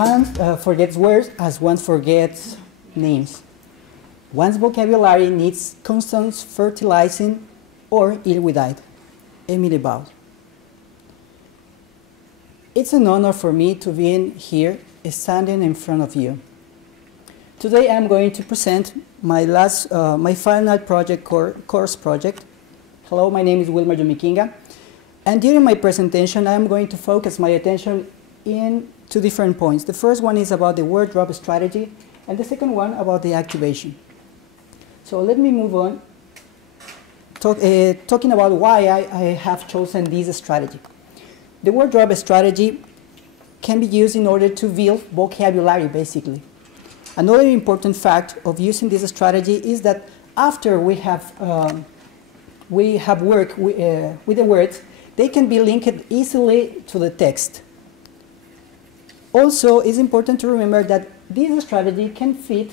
one forgets words as one forgets names. One's vocabulary needs constant fertilizing or it will die. Emily Ball. It's an honor for me to be here standing in front of you. Today I'm going to present my final project, course project. Hello, my name is Wilmer Llumiquinga. And during my presentation, I'm going to focus my attention in two different points. The first one is about the word drop strategy, and the second one about the activation. So let me move on, talking about why I have chosen this strategy. The word drop strategy can be used in order to build vocabulary, basically. Another important fact of using this strategy is that after we have worked with the words, they can be linked easily to the text. Also, it's important to remember that this strategy can fit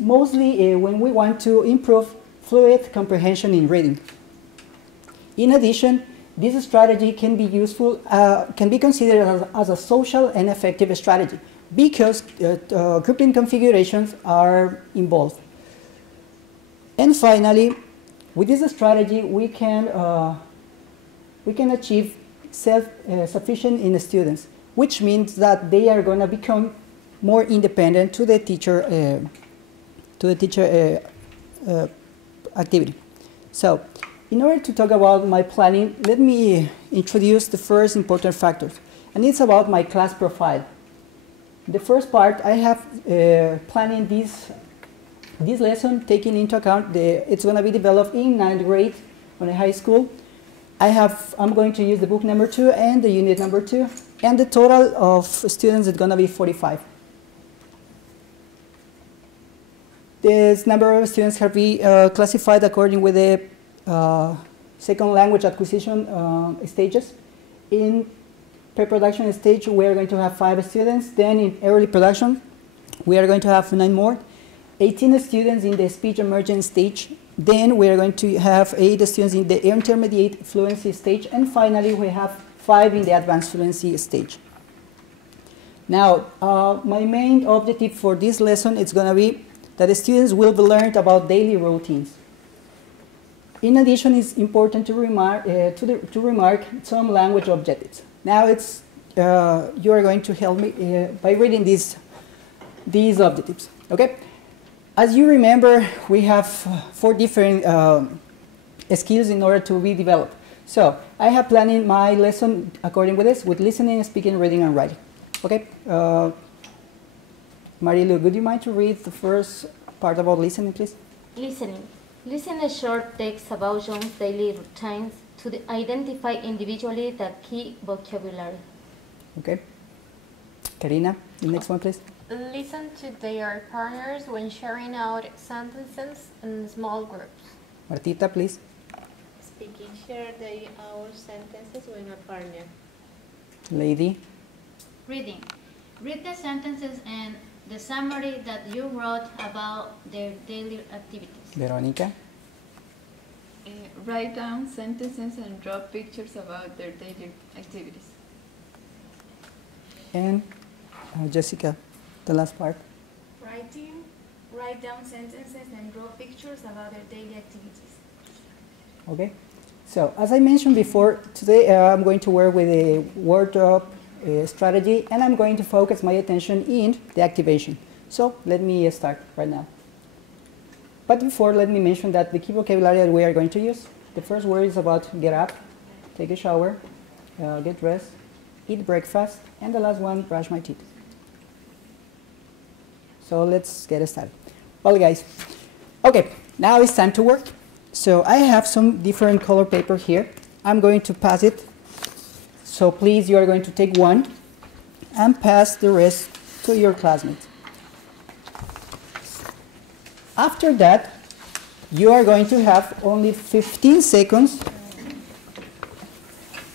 mostly when we want to improve fluid comprehension in reading. In addition, this strategy can be useful, can be considered as a social and effective strategy because grouping configurations are involved. And finally, with this strategy, we can achieve self-sufficient in the students, which means that they are going to become more independent to the teacher activity. So, in order to talk about my planning, let me introduce the first important factors, and it's about my class profile. The first part, I have planning this lesson taking into account it's going to be developed in 9th grade on a high school. I'm going to use the book number 2 and the unit number 2, and the total of students is going to be 45. This number of students have been classified according with the second language acquisition stages. In pre-production stage, we are going to have 5 students. Then in early production, we are going to have 9 more. 18 students in the speech emergent stage. Then we are going to have 8 students in the intermediate fluency stage. And finally, we have 5 in the advanced fluency stage. Now, my main objective for this lesson is going to be that the students will be learned about daily routines. In addition, it's important to remark some language objectives. Now, you are going to help me by reading these objectives. Okay? As you remember, we have 4 different skills in order to be developed. So, I have planned my lesson according with this, with listening, speaking, reading, and writing. Okay? Marilu, would you mind to read the first part about listening, please? Listening. Listen a short text about John's daily routines to identify individually the key vocabulary. Okay. Karina, the next one, please. Listen to their partners when sharing out sentences in small groups. Martita, please. Speaking, share our sentences with a partner. Lady. Reading. Read the sentences and the summary that you wrote about their daily activities. Veronica. Write down sentences and draw pictures about their daily activities. And Jessica, the last part. Writing. Write down sentences and draw pictures about their daily activities. Okay. So, as I mentioned before, today I'm going to work with a word drop strategy, and I'm going to focus my attention in the activation. So let me start right now. But before, let me mention that the key vocabulary that we are going to use, the first word is about get up, take a shower, get dressed, eat breakfast, and the last one, brush my teeth. So let's get started. Well, guys, okay, now it's time to work. So I have some different color paper here. I'm going to pass it. So please, you are going to take one and pass the rest to your classmates. After that, you are going to have only 15 seconds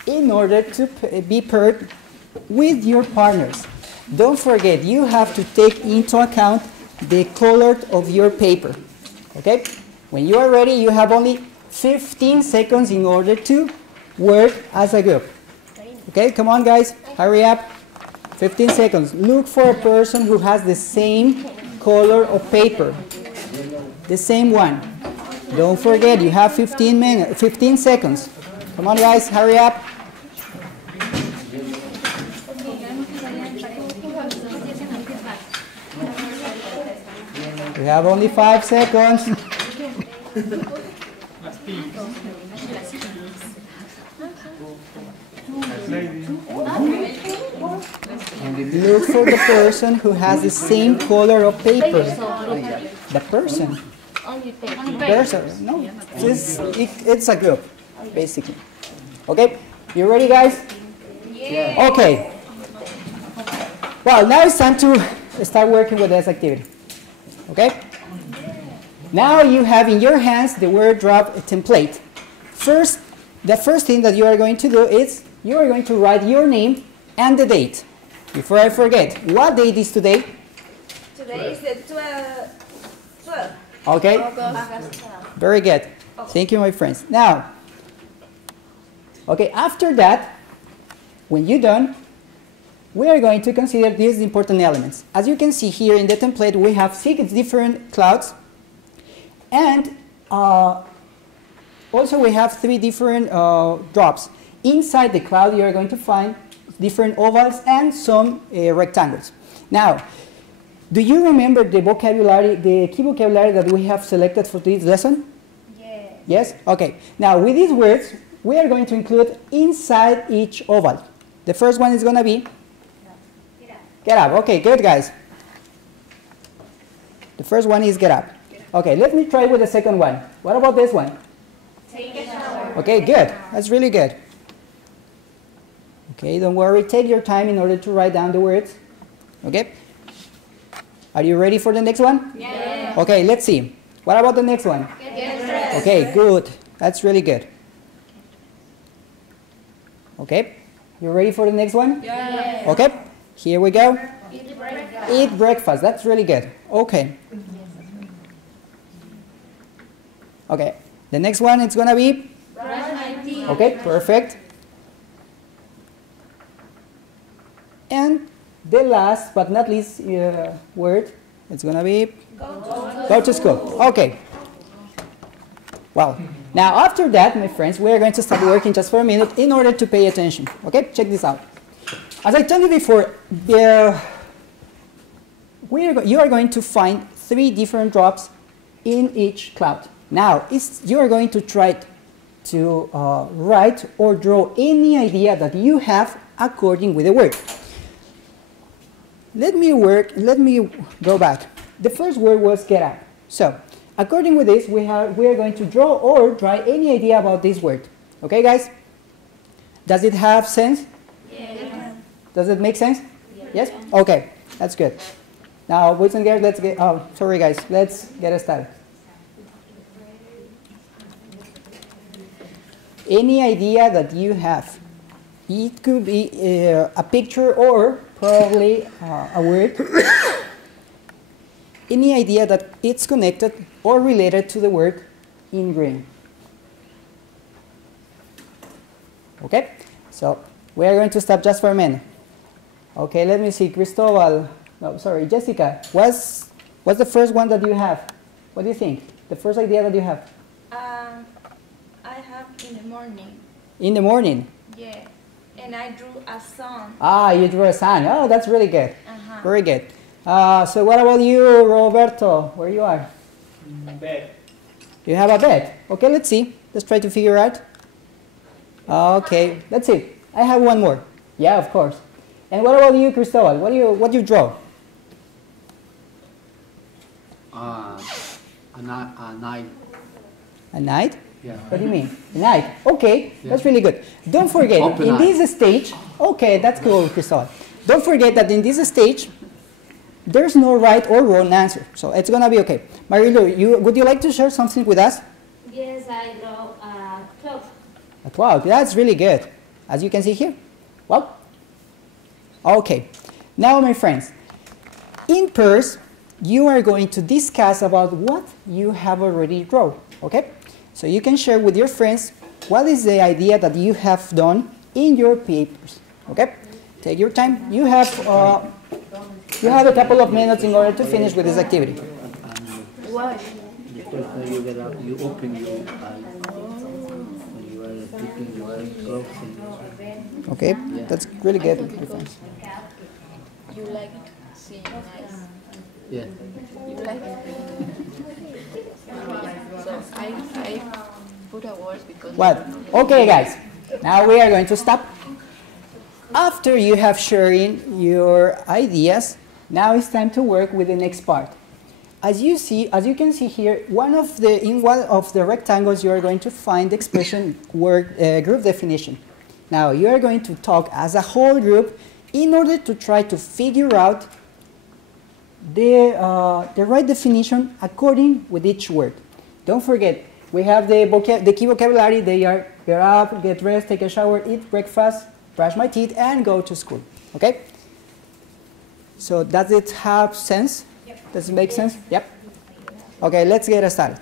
in order to be paired with your partners. Don't forget, you have to take into account the color of your paper. Okay? When you are ready, you have only 15 seconds in order to work as a group. Okay, come on guys, hurry up. 15 seconds. Look for a person who has the same color of paper. The same one. Don't forget, you have 15 seconds. Come on, guys, hurry up. We have only 5 seconds. Look for the person who has the same color of paper. The person. Only paper. Person. No, it's a group, basically. Okay, you ready, guys? Yeah. Okay. Well, now it's time to start working with this activity. Okay? Now you have in your hands the word drop template. The first thing that you are going to do is you are going to write your name and the date. Before I forget, what date is today? Today is the 12th. Okay? August. Very good. Thank you, my friends. Now, okay, after that, when you're done, we are going to consider these important elements. As you can see here in the template, we have 6 different clouds, and also we have 3 different drops. Inside the cloud, you are going to find different ovals and some rectangles. Now, do you remember the vocabulary, the key vocabulary that we have selected for this lesson? Yes. Yes? Okay. Now, with these words, we are going to include inside each oval. The first one is going to be get up. Okay, good, guys. The first one is get up. Okay, let me try with the second one. What about this one? Take a shower. Okay, good. That's really good. Okay, don't worry. Take your time in order to write down the words. Okay? Are you ready for the next one? Yeah. Okay, let's see. What about the next one? Get dressed. Okay, good. That's really good. Okay, you ready for the next one? Yeah. Okay, here we go. Eat breakfast. Eat breakfast. That's really good. Okay. Okay, the next one it's gonna be. Brush my teeth. Okay, perfect. And the last but not least word, it's gonna be go to school. Okay. Well, now after that, my friends, we are going to start working just for a minute in order to pay attention. Okay, check this out. As I told you before, you are going to find 3 different drops in each cloud. Now, you are going to try to write or draw any idea that you have according with the word. Let me go back. The first word was get up. So, according with this, we are going to draw or try any idea about this word. Okay, guys? Does it have sense? Yes. Does it make sense? Yes? Okay, that's good. Now, boys and girls, let's get, oh, sorry guys, let's get started. Any idea that you have. It could be a picture or probably a word. Any idea that it's connected or related to the word in green. Okay, so we are going to stop just for a minute. Okay, let me see, Cristobal, no, sorry, Jessica, what's the first one that you have? What do you think? The first idea that you have? I have in the morning. In the morning? Yeah. And I drew a sun. Ah, you drew a sun. Oh, that's really good. Uh-huh. Very good. So what about you, Roberto? Where you are? Bed. You have a bed. Okay, let's see. Let's try to figure out. Okay, let's see. I have one more. Yeah, of course. And what about you, Cristobal? What do you draw? A night. A night? Yeah. What do you mean? A night. Okay, Yeah. that's really good. Don't forget, Open in eye. this stage, okay, that's cool, Cristobal. Don't forget that in this stage, there's no right or wrong answer. So it's going to be okay. Marilu, would you like to share something with us? Yes, I draw a clock. A cloud. That's really good. As you can see here. Well, okay. Now, my friends, in pairs, you are going to discuss about what you have already drawn. Okay? So you can share with your friends what is the idea that you have done in your papers. Okay? take your time. You have a couple of minutes in order to finish with this activity. Why? Because when you get up, you open your eyes. When you are keeping your eyes closed. Okay, that's really good. You like seeing eyes. Yeah. You like so I put a word because Well, okay guys, now we are going to stop. After you have sharing your ideas, now it's time to work with the next part. As you can see here, in one of the rectangles you are going to find the expression word group definition. Now you are going to talk as a whole group in order to try to figure out the right definition according with each word. Don't forget, we have the key vocabulary. They are get up, get dressed, take a shower, eat breakfast, brush my teeth, and go to school. Okay? So does it have sense? Yep. Does it make sense? Yep. Okay, let's get started.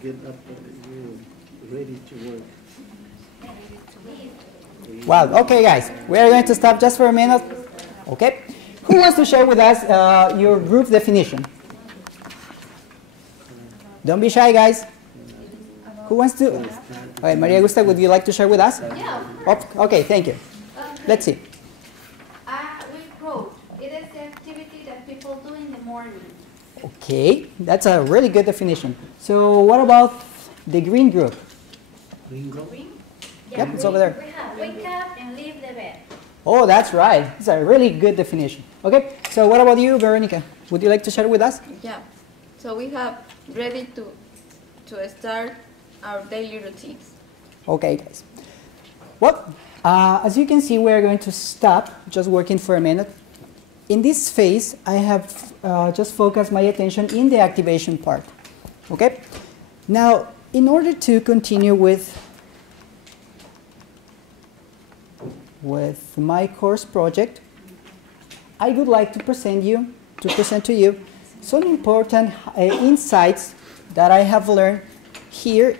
Get up, you're ready to work. Well, okay guys, we are going to stop just for a minute. Okay? Who wants to share with us your group definition? Don't be shy, guys. Who wants to? Okay, Maria Augusta, would you like to share with us? Yeah. Oh, okay, thank you. Let's see. We wrote, it is the activity that people do in the morning. Okay, that's a really good definition. So what about the green group? Green group? Yep, it's over there. We have wake up and leave the bed. Oh, that's right. It's a really good definition. Okay, so what about you, Veronica? Would you like to share with us? yeah. So we have ready to start our daily routines. Okay, guys. Well, as you can see, we're going to stop just working for a minute. In this phase, I have just focused my attention in the activation part. Okay? Now, in order to continue with my course project, I would like to present to you some important insights that I have learned here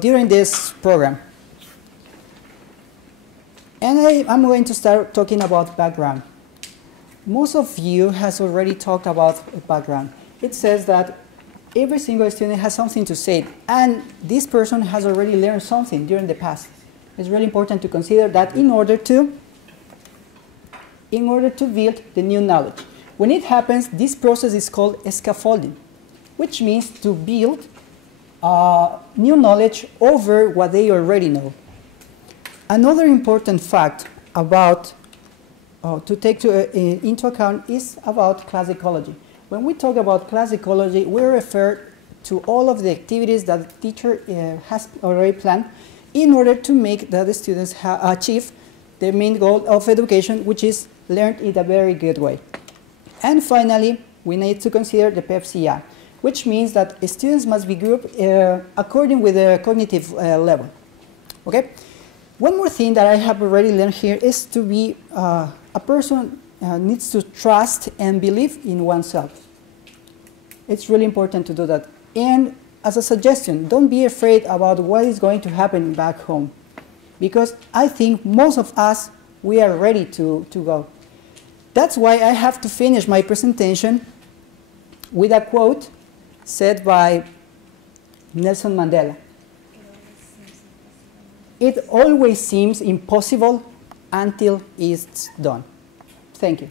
during this program. And I'm going to start talking about background. Most of you has already talked about background. It says that every single student has something to say, and this person has already learned something during the past. It's really important to consider that in order to build the new knowledge. When it happens, this process is called scaffolding, which means to build new knowledge over what they already know. Another important fact about to take into account is about class ecology. When we talk about class ecology, we refer to all of the activities that the teacher has already planned in order to make that the students achieve the main goal of education, which is learned in a very good way. And finally, we need to consider the PEPCI, which means that students must be grouped according with their cognitive level. Okay? One more thing that I have already learned here is to be a person needs to trust and believe in oneself. It's really important to do that. And as a suggestion, don't be afraid about what is going to happen back home, because I think most of us, we are ready to go. That's why I have to finish my presentation with a quote said by Nelson Mandela. It always seems impossible until it's done. Thank you.